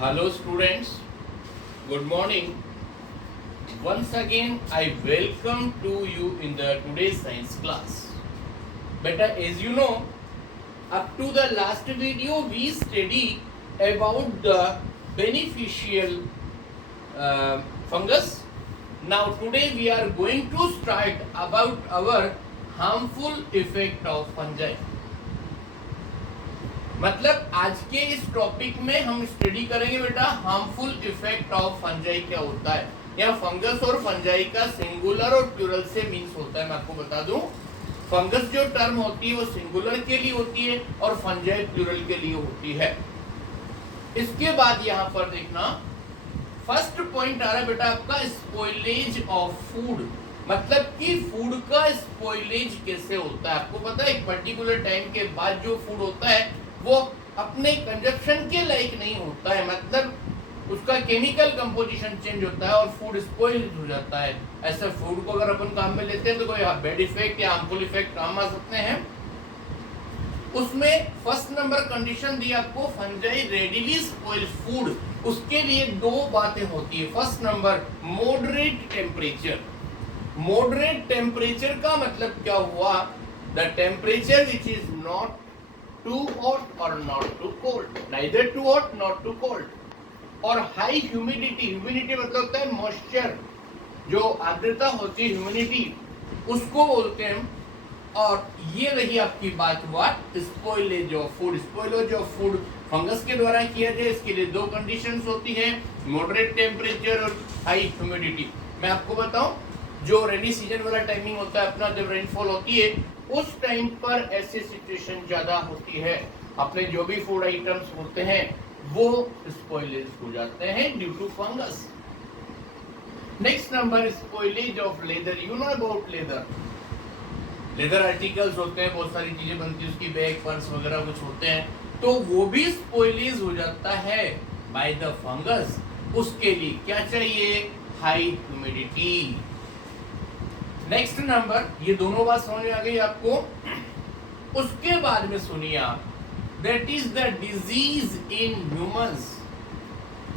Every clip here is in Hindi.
Hello students, good morning. Once again I welcome to you in the today's science class. Beta, as you know, up to the last video we study about the beneficial fungus. Now today we are going to start about our harmful effect of fungi. मतलब आज के इस टॉपिक में हम स्टडी करेंगे बेटा हार्मफुल इफेक्ट ऑफ फंजाई क्या होता है, या फंगस और फंजाई का सिंगुलर और प्लूरल से मीन्स होता है। मैं आपको बता दूं, फंगस जो टर्म होती है वो सिंगुलर के लिए होती है और फंजाई प्लूरल के लिए होती है। इसके बाद यहाँ पर देखना, फर्स्ट पॉइंट आ रहा है बेटा आपका स्पॉइलेज ऑफ फूड, मतलब कि फूड का स्पॉइलेज कैसे होता है। आपको पता है एक पर्टिकुलर टाइम के बाद जो फूड होता है वो अपने कंजप्शन के लायक नहीं होता है, मतलब उसका केमिकल कंपोजिशन चेंज होता है और फूड स्पॉइल हो जाता है। ऐसे फूड को अगर अपन काम में लेते हैं तो कोई बैड इफेक्ट या हार्मफुल इफेक्ट काम आ सकते हैं। उसमें फर्स्ट नंबर कंडीशन दी आपको, फंजाई रेडिली स्पॉइल फूड। उसके लिए दो बातें होती है। First number moderate temperature. Moderate temperature का मतलब क्या हुआ, the temperature which is not too hot or not too cold, neither too hot not too cold, और हाई ह्यूमिडिटी। ह्यूमिडिटी मतलब होता है मॉइस्चर, जो आर्द्रता होती है ह्यूमिडिटी, उसको बोलते हैं। और ये रही आपकी बात हुआ spoilage of food. Spoilage of food fungus के द्वारा किया जाए, इसके लिए दो कंडीशंस होती है, मॉडरेट टेम्परेचर और हाई ह्यूमिडिटी। मैं आपको बताऊं, जो रेनी सीजन वाला टाइमिंग होता है अपना, जब रेनफॉल होती है उस टाइम पर ऐसी सिचुएशन ज्यादा होती है, अपने जो भी फूड आइटम्स होते हैं वो स्पॉइलेज हो जाते हैं due to fungus. Next number spoilage of leather. You know about leather, leather articles होते हैं, बहुत सारी चीजें बनती है उसकी, बैग पर्स वगैरह कुछ होते हैं, तो वो भी स्पॉइलेज हो जाता है बाय द फंगस। उसके लिए क्या चाहिए, हाई ह्यूमिडिटी। नेक्स्ट नंबर, ये दोनों बात समझ में आ गई आपको। उसके बाद में सुनिए आप, that is the disease in humans.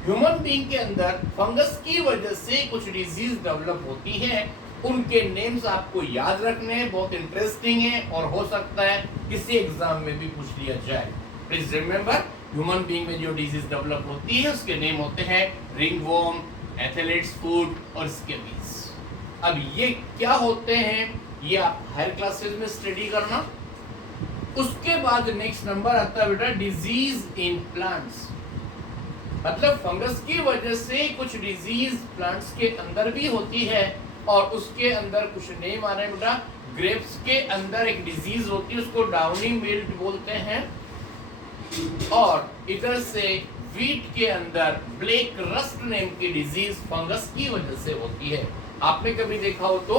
Human being के अंदर फंगस की वजह से कुछ डिजीज डेवलप होती है, उनके नेम्स आपको याद रखने हैं, बहुत इंटरेस्टिंग है और हो सकता है किसी एग्जाम में भी पूछ लिया जाए। प्लीज रिमेंबर, ह्यूमन बीइंग में जो डिजीज डेवलप होती है उसके नेम होते हैं रिंगवॉर्म, एथेलिट्स फूट और स्केबीज। अब ये क्या होते हैं ये आप हायर क्लासेस में स्टडी करना। उसके बाद नेक्स्ट नंबर आता है बेटा डिजीज इन प्लांट्स, मतलब फंगस की वजह से कुछ डिजीज प्लांट्स के अंदर भी होती है और उसके अंदर कुछ नेम आ रहे हैं बेटा। ग्रेप्स के अंदर एक डिजीज होती है, उसको डाउनी मिल्ट बोलते हैं, और इधर से व्हीट के अंदर ब्लैक रस्ट नेम की डिजीज फंगस की वजह से होती है। आपने कभी देखा हो तो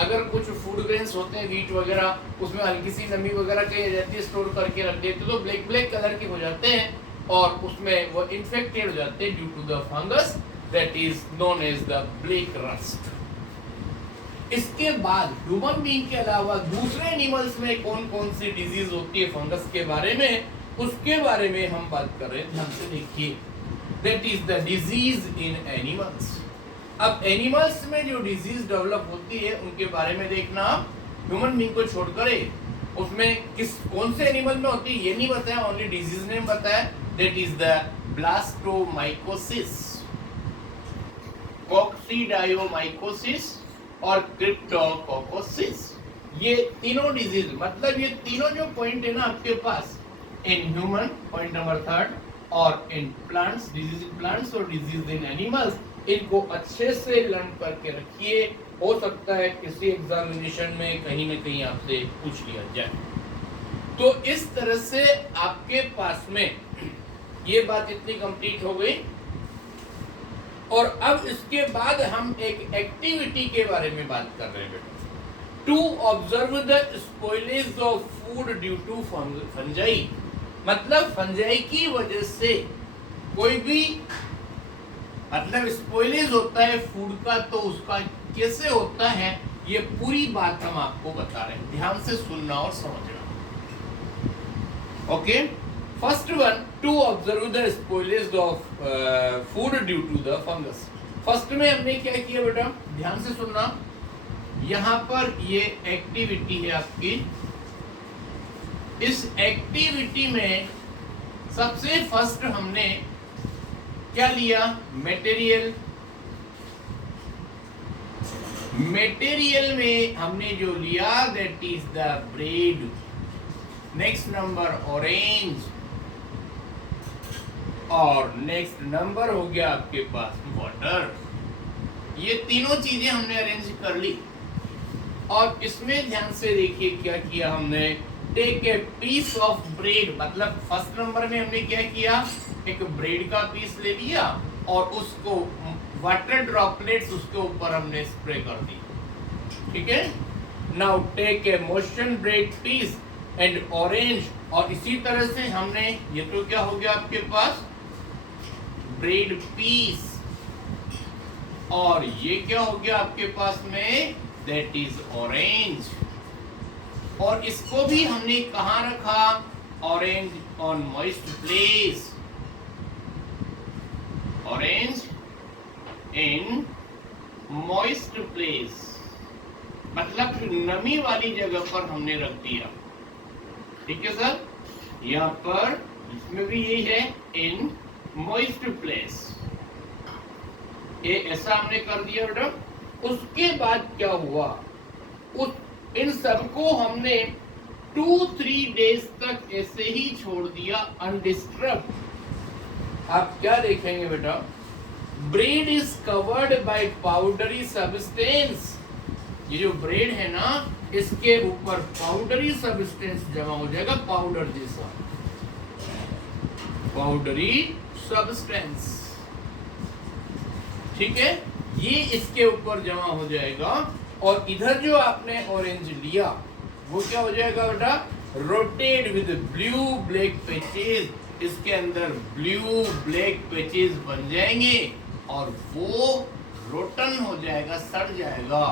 अगर कुछ फूड ग्रेन्स होते हैं व्हीट वगैरह, उसमें हल्की सी नमी वगैरह के रहती है, स्टोर करके रख देते तो ब्लैक ब्लैक कलर के हो जाते हैं और उसमें वो इन्फेक्टेड हो जाते हैं due to the fungus, that is known as the black rust. इसके बाद ह्यूमन बीइंग के अलावा दूसरे एनिमल्स में कौन कौन सी डिजीज होती है फंगस के बारे में, उसके बारे में हम बात कर रहे हैं, ध्यान से देखिए। That is the disease in animals. अब एनिमल्स में जो डिजीज डेवलप होती है उनके बारे में देखना। ह्यूमन बीइंग को छोड़कर उसमें किस कौन से एनिमल में होती है ये नहीं बताया, ओनली डिजीज नेम बताया। दैट इज द ब्लास्टोमाइकोसिस, कॉक्सीडायोमाइकोसिस और क्रिप्टोकोकोसिस। ये तीनों डिजीज, मतलब ये तीनों जो पॉइंट है ना आपके पास, इन ह्यूमन पॉइंट नंबर 3 और in plants, disease in plants और डिजीज इन एनिमल्स, इनको अच्छे से लर्न करके रखिए। हो सकता है किसी एग्जामिनेशन में कहीं ना कहीं आपसे पूछ लिया जाए। तो इस तरह से आपके पास में ये बात इतनी कंप्लीट हो गई। और अब इसके बाद हम एक एक्टिविटी के बारे में बात कर रहे हैं बेटा, to observe the spoilage of food due to fungi. मतलब फंजाई की वजह से कोई भी मतलब स्पॉइलेज होता है फूड का, तो उसका कैसे होता है ये पूरी बात हम आपको बता रहे हैं, ध्यान से सुनना और समझना। Okay, first one, to observe the spoilage of food due to the fungus. First में हमने क्या किया बेटा, ध्यान से सुनना, यहाँ पर ये एक्टिविटी है आपकी। इस एक्टिविटी में सबसे फर्स्ट हमने क्या लिया, मटेरियल। मटेरियल में हमने जो लिया that is the bread. Next number orange, और नेक्स्ट नंबर हो गया आपके पास वाटर। ये तीनों चीजें हमने अरेंज कर ली। और इसमें ध्यान से देखिए क्या किया हमने, take a piece of bread, मतलब फर्स्ट नंबर में हमने क्या किया, एक ब्रेड का पीस ले लिया और उसको वाटर ड्रॉपलेट्स उसके ऊपर हमने स्प्रे कर दी, ठीक है। Now take a motion bread piece and orange, और इसी तरह से हमने, ये तो क्या हो गया आपके पास ब्रेड पीस, और ये क्या हो गया आपके पास में, दैट इज ऑरेंज। और इसको भी हमने कहाँ रखा, orange on moist place, orange in moist place, मतलब नमी वाली जगह पर हमने रख दिया, ठीक है सर। यहाँ पर इसमें भी यही है, इन मॉइस्ट प्लेस, ये ऐसा हमने कर दिया बेटा। उसके बाद क्या हुआ, इन सबको हमने 2-3 डेज तक ऐसे ही छोड़ दिया अनडिस्टर्ब। आप क्या देखेंगे बेटा, bread is covered by powdery substance. ये जो ब्रेड है ना, इसके ऊपर पाउडरी सब्सटेंस जमा हो जाएगा, पाउडर जैसा, पाउडरी सब्सटेंस, ठीक है। ये इसके ऊपर जमा हो जाएगा, और इधर जो आपने ऑरेंज लिया वो क्या हो जाएगा बेटा, rotted with blue black patches, इसके अंदर ब्लू ब्लैक पैचेस बन जाएंगे और वो रोटन हो जाएगा, सड़ जाएगा।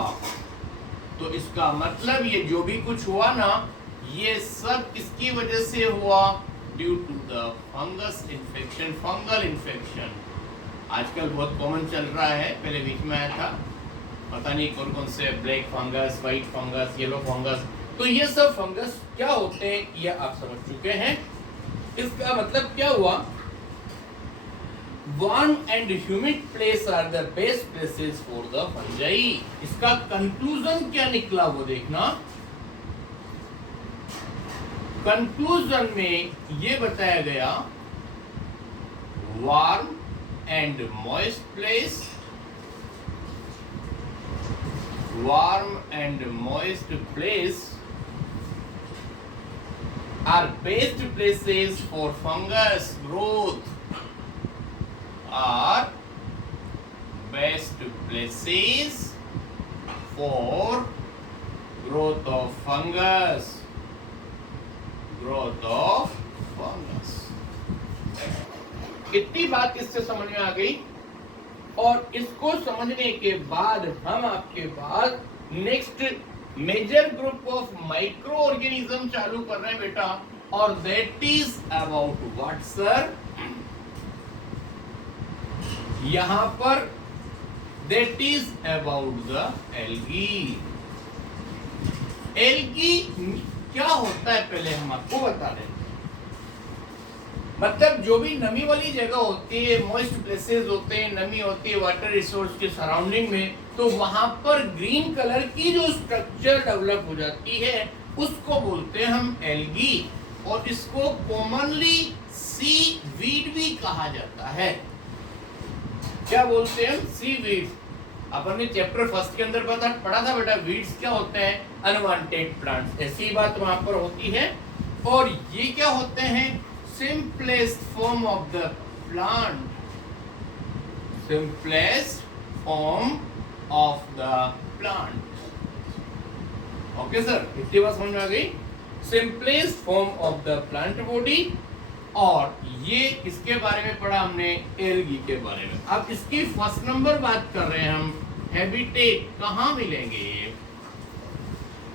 तो इसका मतलब ये जो भी कुछ हुआ ना, ये सब किसकी वजह से हुआ, due to the fungus infection, fungal infection. आजकल बहुत कॉमन चल रहा है, पहले बीच में आया था, पता नहीं कौन कौन से, black fungus, white fungus, yellow fungus. तो ये सब फंगस क्या होते हैं ये आप समझ चुके हैं। इसका मतलब क्या हुआ, warm and humid place are the best places for the fungi. इसका कंक्लूजन क्या निकला वो देखना। कंक्लूजन में ये बताया गया, वार्म and moist place, warm and moist place are best places for fungus growth, are best places for growth of fungus, growth of fungus। इतनी बात इससे समझ में आ गई। और इसको समझने के बाद हम आपके पास next major group of micro organism चालू कर रहे हैं बेटा, और that is about what sir, यहां पर that is about the algae. Algae क्या होता है पहले हम आपको बता दें। मतलब जो भी नमी वाली जगह होती है, मॉइस्ट प्लेसेस होते हैं, नमी होती है वाटर रिसोर्स के सराउंडिंग में, तो वहां पर ग्रीन कलर की जो स्ट्रक्चर डेवलप हो जाती है उसको बोलते हैं हम एल्गी, और इसको कॉमनली सी वीड भी कहा जाता है। क्या बोलते हैं, सी वीड। अपन ने चैप्टर फर्स्ट के अंदर पढ़ा था बेटा, वीड्स क्या होते हैं, अनवांटेड प्लांट्स, ऐसी बात वहां पर होती है। और ये क्या होते हैं, simplest form of the plant, simplest form of the plant। Okay sir, इतनी बात समझ में आ गई, simplest form of the plant body। और ये किसके बारे में पढ़ा हमने, एल्गी के बारे में। अब इसकी फर्स्ट नंबर बात कर रहे हैं हम, हैबिटेट कहाँ मिलेंगे ये।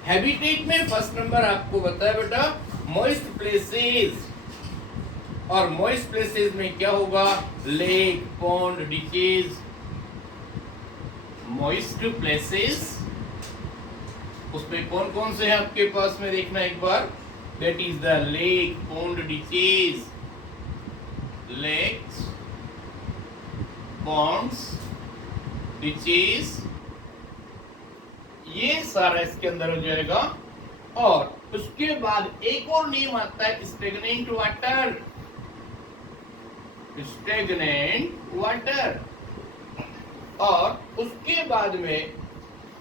हैबिटेट में फर्स्ट नंबर आपको बताया बेटा, मॉइस्ट प्लेसेस, और मॉइस्ट प्लेसेस में क्या होगा? Lake, pond, डिचेज। मॉइस्ट प्लेसेस उसमें कौन कौन से हैं आपके पास में देखना एक बार। That is the lake, pond, ditches, lakes, ponds, ditches, ये सारा इसके अंदर हो जाएगा। और उसके बाद एक और नेम आता है स्टेगनेंट वाटर। Stagnant water. और उसके बाद में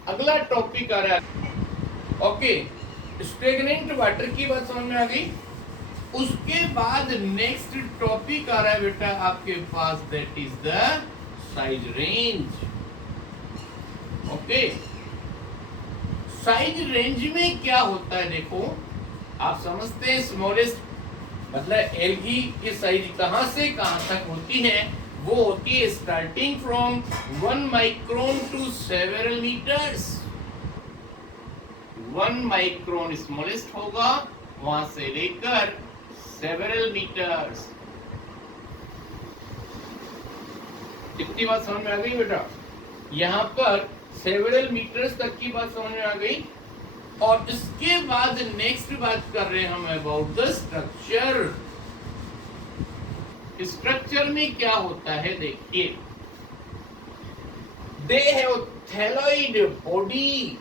अगला टॉपिक आ रहा है। ओके, स्टेगनेंट वाटर की बात समझ में आ गई। उसके बाद नेक्स्ट टॉपिक आ रहा है बेटा आपके पास, that is the size range. Okay, size range में क्या होता है? देखो, आप समझते हैं स्मॉलेस्ट मतलब एल्गी की साइज कहां से कहां तक होती है? वो होती है starting from 1 micron to several metres. 1 micron smallest होगा, वहां से लेकर सेवरल मीटर्स। कितनी बात समझ में आ गई बेटा? यहां पर सेवरल मीटर्स तक की बात समझ में आ गई। और इसके बाद नेक्स्ट बात कर रहे हैं हम अबाउट द स्ट्रक्चर। स्ट्रक्चर में क्या होता है देखिए, they have thalloid body.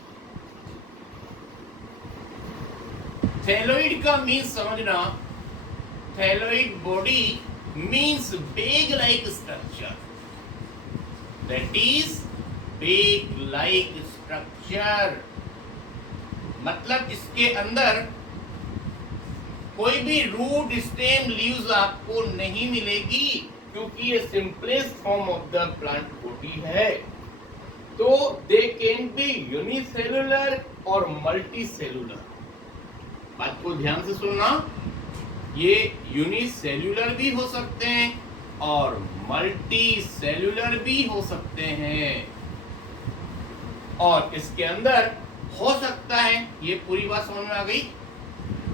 Thalloid का मीन्स समझना, thalloid body means bag like structure. That is bag like structure. मतलब इसके अंदर कोई भी रूट, स्टेम, लीव्स आपको नहीं मिलेगी, क्योंकि ये simplest form of the plant body है। तो दे कैन बी यूनिसेलुलर और मल्टीसेलुलर। बात को ध्यान से सुनना, ये यूनिसेलुलर भी हो सकते हैं और मल्टीसेलुलर भी हो सकते हैं। और इसके अंदर हो सकता है, ये पूरी बात समझ में आ गई।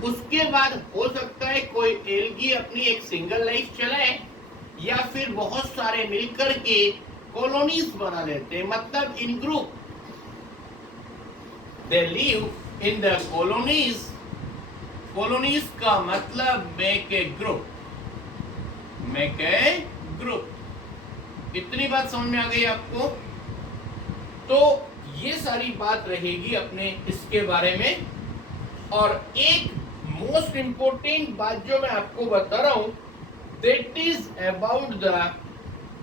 उसके बाद हो सकता है कोई एल्गी अपनी एक सिंगल लाइफ चलाए, या फिर बहुत सारे मिलकर के कॉलोनीज बना लेते हैं, मतलब in group. They live in the colonies. Colonies का मतलब make a group, make a group. इतनी बात समझ में आ गई आपको? तो ये सारी बात रहेगी अपने इसके बारे में। और एक मोस्ट इंपोर्टेंट बात जो मैं आपको बता रहा हूं, that is about the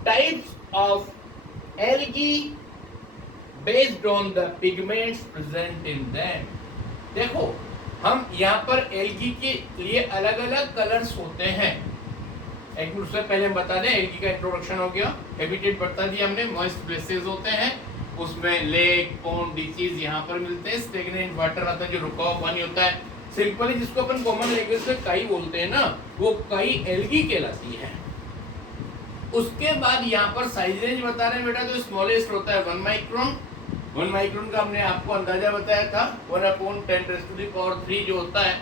types of algae based on the pigments present in them. देखो, हम यहाँ पर एल्गी के लिए अलग अलग कलर्स होते हैं। एक मिनट से पहले हम बता दें, एल्गी का इंट्रोडक्शन हो गया, हैबिटेट बता दिया हमने। मॉइस्ट प्लेसेस होते हैं, उसमें लेक, पॉन्ड, डिचेज यहाँ पर मिलते हैं। स्टेगनेंट वाटर आता है जो रुका हुआ पानी होता है। सिंपली जिसको अपन कॉमन लैंग्वेज में काई बोलते हैं ना, वो काई एल्गी कहलाती है। उसके बाद यहाँ पर साइज रेंज बता रहे हैं बेटा, तो स्मॉलेस्ट होता है 1 माइक्रोन। 1 माइक्रोन का हमने आपको अंदाजा बताया था, 1/10⁻³ जो होता है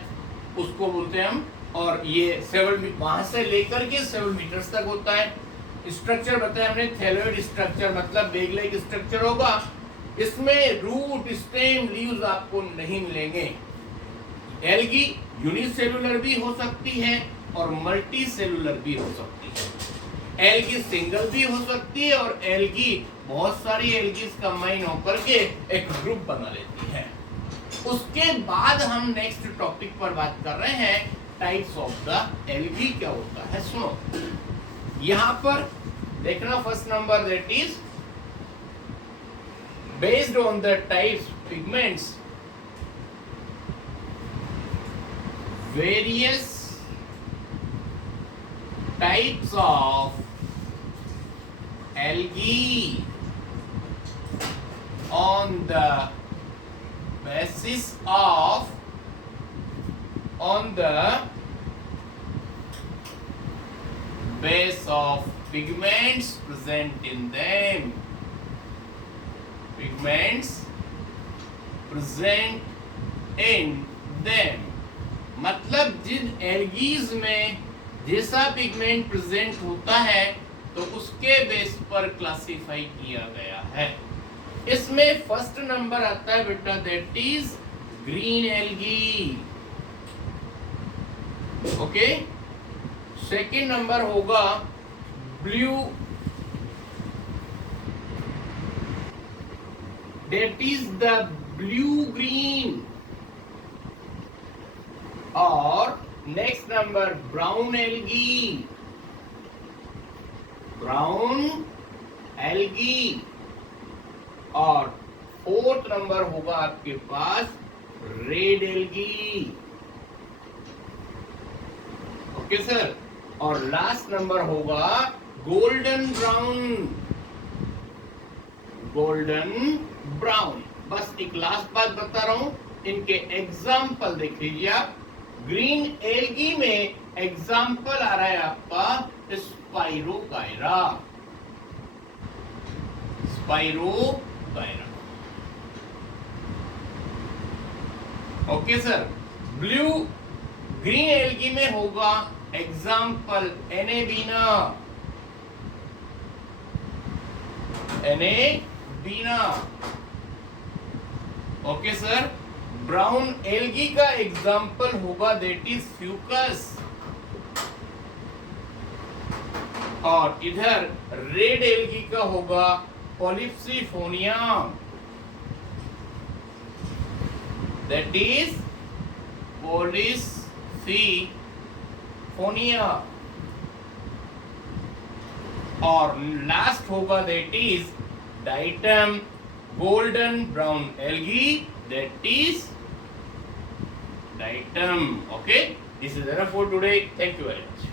उसको बोलते हैं हम। और ये 7 वहां से लेकर के 7 मीटर्स तक होता है। स्ट्रक्चर बताया हमने, थैलोइड स्ट्रक्चर मतलब बेग लाइक स्ट्रक्चर होगा। इसमें रूट, स्टेम, लीव्स आपको नहीं मिलेंगे। एल्गी यूनिसेलुलर भी हो सकती है और मल्टी सेलुलर भी हो सकती है। एल्गी सिंगल भी हो सकती है और एल्गी बहुत सारी एल्गीज कंबाइन होकर के एक ग्रुप बना लेती है। उसके बाद हम नेक्स्ट टॉपिक पर बात कर रहे हैं, टाइप्स ऑफ द एल्गी क्या होता है। सुनो, यहां पर देखना first number, that is based on the types pigments, various types of algae on the basis of base of pigments present in them. Pigments present in them मतलब जिन एल्गीज में जैसा पिगमेंट प्रेजेंट होता है तो उसके बेस पर क्लासिफाई किया गया है। इसमें फर्स्ट नंबर आता है बेटा, that is green algae. Okay, second number होगा blue, that is the blue green. और next number brown algae, brown algae. और फोर्थ नंबर होगा आपके पास रेड एल्गी। Okay sir. और लास्ट नंबर होगा गोल्डन ब्राउन, गोल्डन ब्राउन। बस एक लास्ट बात बता रहा हूं, इनके एग्जाम्पल देख लीजिए आप। ग्रीन एल्गी में एग्जाम्पल आ रहा है आपका spirogyra, spirogyra. Okay sir. Blue green algae में होगा example anabaena, anabaena. Okay sir. Brown algae का एग्जाम्पल होगा दैट इज फ्यूकस। और इधर रेड एल्गी का होगा पॉलिप्सिफोनिया, दैट इज पॉलिप्सिफोनिया। और लास्ट होगा that is diatom golden brown algae, that is diatom. Okay, this is enough for today. Thank you very much.